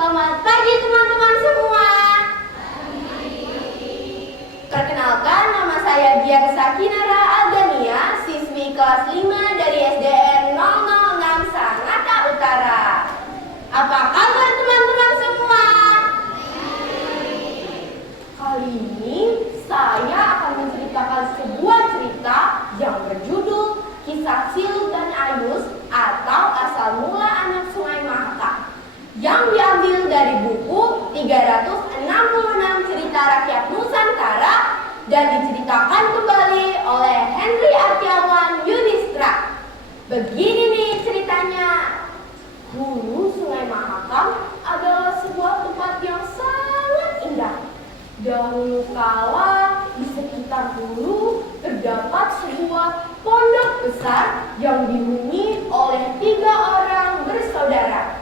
Selamat pagi teman-teman semua. Perkenalkan, nama saya Dian Sakinara Algania, siswi kelas 5 dari SDN 006 Sangatta Utara. Apa kabar teman-teman semua? Kali ini saya akan menceritakan sebuah cerita yang berjudul Kisah Siluk dan Ayus atau Asal Mula Anak Sungai Mahakam, yang diambil dari buku 366 Cerita Rakyat Nusantara dan diceritakan kembali oleh Henry Artiawan Yudistra. Begini nih ceritanya. Dulu Sungai Mahakam adalah sebuah tempat yang sangat indah. Dahulu kala di sekitar hulu terdapat sebuah pondok besar yang dihuni oleh 3 orang bersaudara.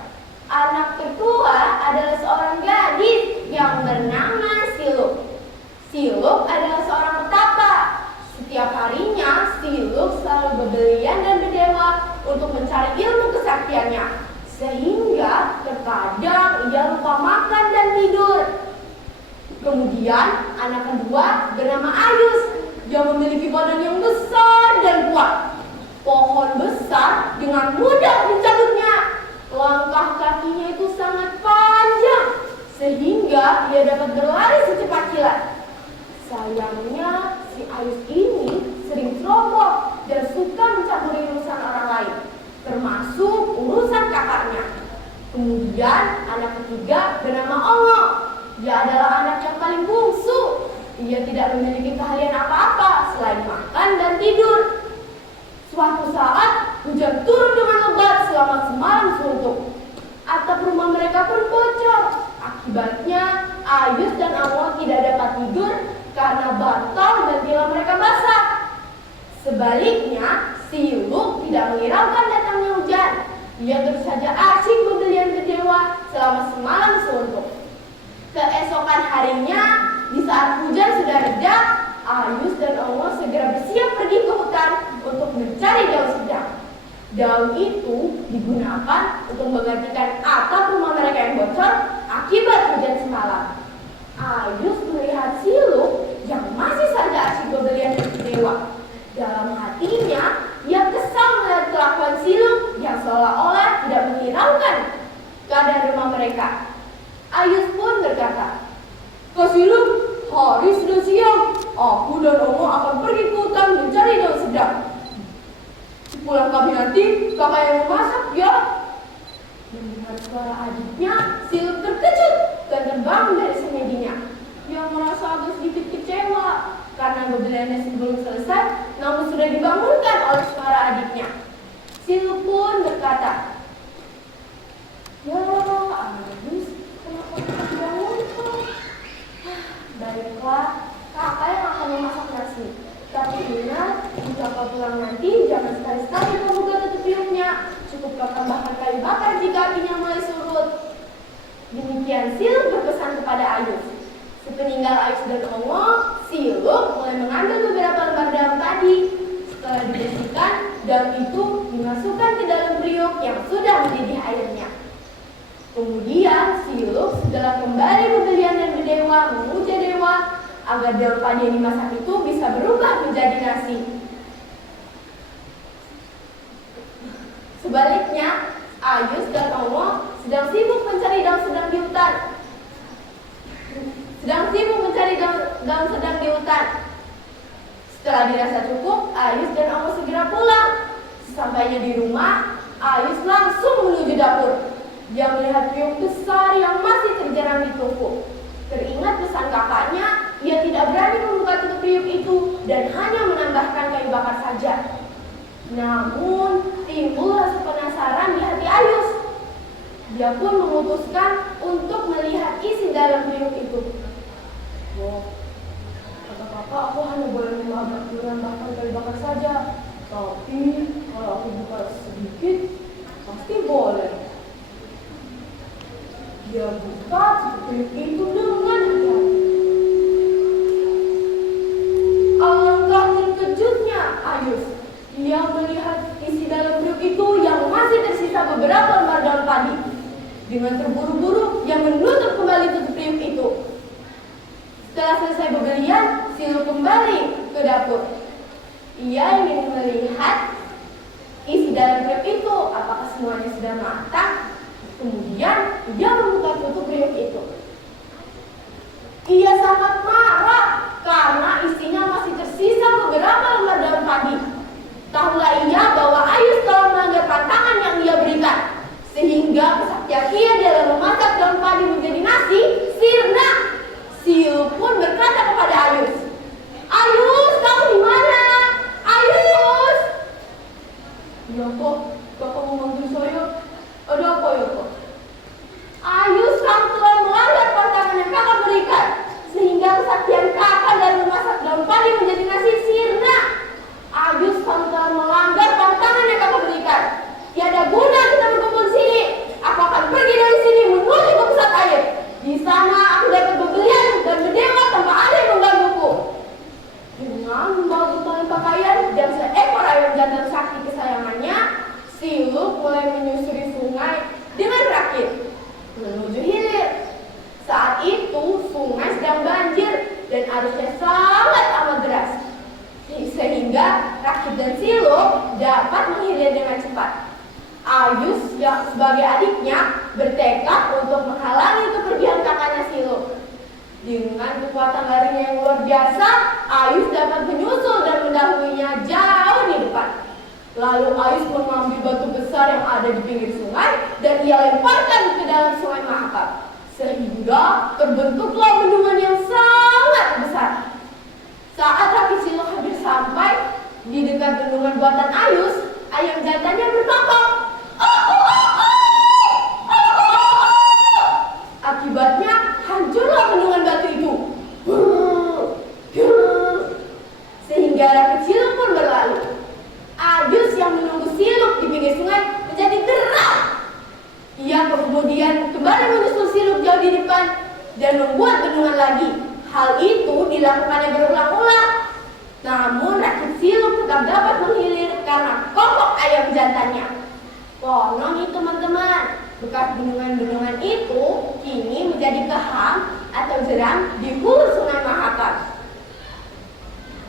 Anak tertua adalah seorang gadis yang bernama Siluk. Siluk adalah seorang petapa. Setiap harinya Siluk selalu berbelian dan berdewa untuk mencari ilmu kesaktiannya. Sehingga terkadang ia lupa makan dan tidur. Kemudian anak kedua bernama Ayus yang memiliki badan yang besar dan kuat. Pohon besar dengan mudah mencabutnya. Langkah kakinya itu sangat panjang sehingga ia dapat berlari secepat kilat. Sayangnya si Ayus ini sering ceroboh dan suka mencampuri urusan orang lain, termasuk urusan kakaknya. Kemudian anak ketiga bernama Ongo. Dia adalah anak yang paling bungsu. Ia tidak memiliki keahlian apa-apa selain makan dan tidur. Suatu saat hujan turun dengan lebat selama semalam suntuk. Atap rumah mereka pun bocor. Akibatnya Ayus dan Ongo tidak dapat tidur karena bantal dan tilam mereka basah. Sebaliknya, Siluk tidak menghiraukan datangnya hujan. Ia terus saja asyik berbelian ke dewa selama semalam suntuk. Keesokan harinya, di saat hujan sudah reda, Ayus dan Ongo segera bersiap pergi ke hutan untuk mencari daun sedang. Daun itu digunakan untuk menggantikan atap rumah mereka yang bocor akibat hujan semalam. Ayus melihat Siluk yang masih saja asyik berbelian ke dewa. Dalam hatinya, ia kesal melihat kelakuan Siluk yang seolah-olah tidak menghiraukan keadaan rumah mereka. Ayus pun berkata, "Kak Siluk, hari sudah siang. Aku dan Ongo akan pergi ke hutan mencari daun sedang. Pulang kami nanti, kakak yang memasak ya." Mendengar suara adiknya, Siluk terkejut dan terbangun dari semedinya. Ia merasa agak sedikit kecewa karena berbeliannya sebelum selesai, namun sudah dibangunkan oleh suara adiknya. Siluk pun berkata, "Ya, Ayus, kenapa kita dibangunkan? Baiklah, kakak yang akan memasak nasi. Tapi ingat, jika kau pulang nanti, jangan sekali-sekali kau buka tutup piupnya. Cukup kau tambahkan kayu bakar jika apinya mulai surut." Demikian Siluk berpesan kepada Ayus. Sepeninggal Ayus dan Ongo, Siluk mulai mengambil beberapa lembar daun tadi. Setelah dibersihkan, daun itu dimasukkan ke dalam periuk yang sudah mendidih airnya. Kemudian Siluk segera kembali berbelian dan berdewa memuja dewa agar daun padi yang dimasak itu bisa berubah menjadi nasi. Sebaliknya, Ayus dan Ongo sedang sibuk mencari daun sedang di hutan. Setelah dirasa cukup, Ayus dan Ongo segera pulang. Sesampainya di rumah, Ayus langsung menuju dapur. Dia melihat periuk besar yang masih terjeram di tungku. Teringat pesan kakaknya, ia tidak berani membuka tutup periuk itu dan hanya menambahkan kayu bakar saja. Namun, timbul rasa penasaran di hati Ayus. Dia pun memutuskan untuk melihat isi dalam periuk itu. "Oh, kata kakak, aku hanya boleh menambahkan kayu bakar saja. Tapi kalau aku buka sedikit, pasti boleh." Dia buka periuk itu dengan hati-hati. Alangkah terkejutnya Ayus. Ia melihat isi dalam periuk itu yang masih tersisa beberapa lembar daun padi. Dengan terburu-buru, yang menutup kembali tutup riuk itu. Setelah selesai pembelian, Siluk kembali ke dapur. Ia ingin melihat isi dalam riuk itu, apakah semuanya sudah matang. Kemudian ia membuka tutup riuk itu. Ia sangat marah karena isinya masih tersisa beberapa lembar daun padi. Tahulah ia bahwa Ayus telah melanggar pantangan yang ia berikan, sehingga kesaktian ia dalam memasak daun padi menjadi nasi sirna. Siluk pun berkata kepada Ayus, "Ayus, kamu di mana? Ayus!" "Yoko, kakak memanggil saya. Ada apa, Yoko?" "Ayus, kamu telah melanggar pantangan yang kakak berikan, sehingga kesaktian kakak dalam memasak daun padi menjadi nasi sirna. Ayus, kamu telah melanggar pantangan yang kakak berikan. Tiada guna kita berkumpul di sini. Aku akan pergi dari sini menuju ke pusat air. Di sana aku dapat berlian dan berdewa tanpa ada yang menggangguku." Dengan membawa buntalan pakaian dan seekor ayam jantan sakti kesayangannya, Siluk mulai menyusuri sungai dengan rakit menuju hilir. Saat itu sungai sedang banjir dan arusnya sangat amat deras, sehingga Rakit dan Siluk dapat menghilir dengan cepat. Ayus yang sebagai adiknya bertekad untuk menghalangi kepergian kakaknya Siluk. Dengan kekuatan larinya yang luar biasa, Ayus dapat menyusul dan mendahulunya jauh di depan. Lalu Ayus mengambil batu besar yang ada di pinggir sungai dan ia lemparkan ke dalam sungai Mahakam, sehingga terbentuklah bendungan yang sangat besar. Saat Rakit Siluk hampir sampai di dekat bendungan buatan Ayus, ayam jantannya berkokok. Akibatnya hancurlah bendungan batu itu, sehingga Rakit Siluk pun berlalu. Ayus yang menunggu Siluk di pinggir sungai menjadi geram. Ia kemudian kembali menyusul Siluk jauh di depan dan membuat bendungan lagi. Hal itu dilakukannya berulang-ulang. Namun Rakit Siluk tetap dapat menghilir karena kokok ayam jantannya. Konon nih teman-teman, bekas bendungan-bendungan itu kini menjadi keham atau jeram di hulu sungai Mahakam.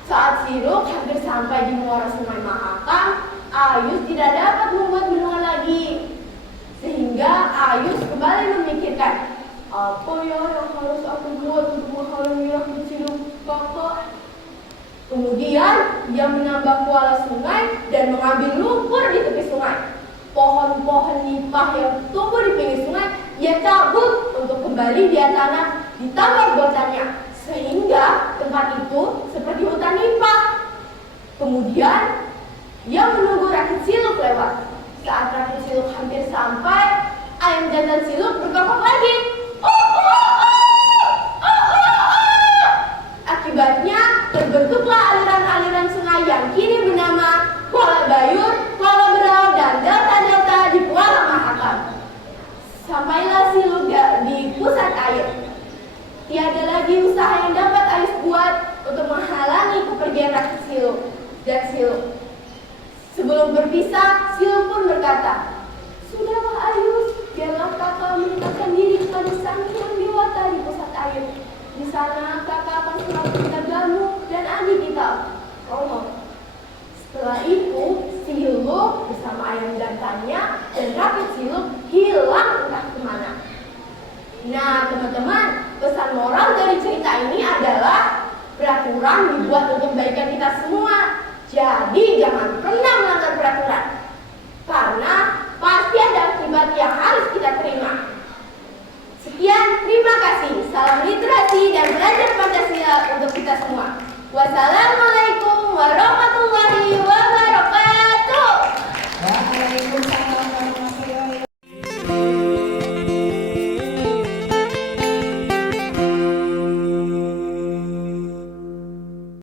Saat Siluk hampir sampai di muara sungai Mahakam, Ayus tidak dapat membuat bendungan lagi. Sehingga Ayus kembali memikirkan, apa ya yang harus aku buat untuk menghalangi Rakit Siluk, kakak? Kemudian ia menambah kuala sungai dan mengambil lumpur di tepi sungai. Pohon-pohon nipah yang tumbuh di pinggir sungai ia cabut untuk kembali dia tanam di taman buatannya, sehingga tempat itu seperti hutan nipah. Kemudian ia menunggu Rakit Siluk lewat. Saat Rakit Siluk hampir sampai, ayam jantan Siluk berkokok lagi. Akibatnya terbentuklah aliran-aliran sungai yang kini bernama Kuala Bayur, Kuala Berau, dan delta-delta di Kuala Mahakam. Sampailah Siluk di pusat air. Tiada lagi usaha yang dapat Ayus buat untuk menghalangi kepergian Rakit Siluk dan Siluk. Sebelum berpisah, Siluk pun berkata, "Sudahlah Ayus, biarlah kakak mendekatkan diri kepada Sang Hyang Dewata di pusat air. Di sana kakak akan selalu menjagamu dan adik kita, Romo." Setelah itu, Siluk bersama ayam jantannya dan Rakit Siluk hilang entah kemana. Nah teman-teman, pesan moral dari cerita ini adalah peraturan dibuat untuk kebaikan kita semua. Jadi jangan pernah melanggar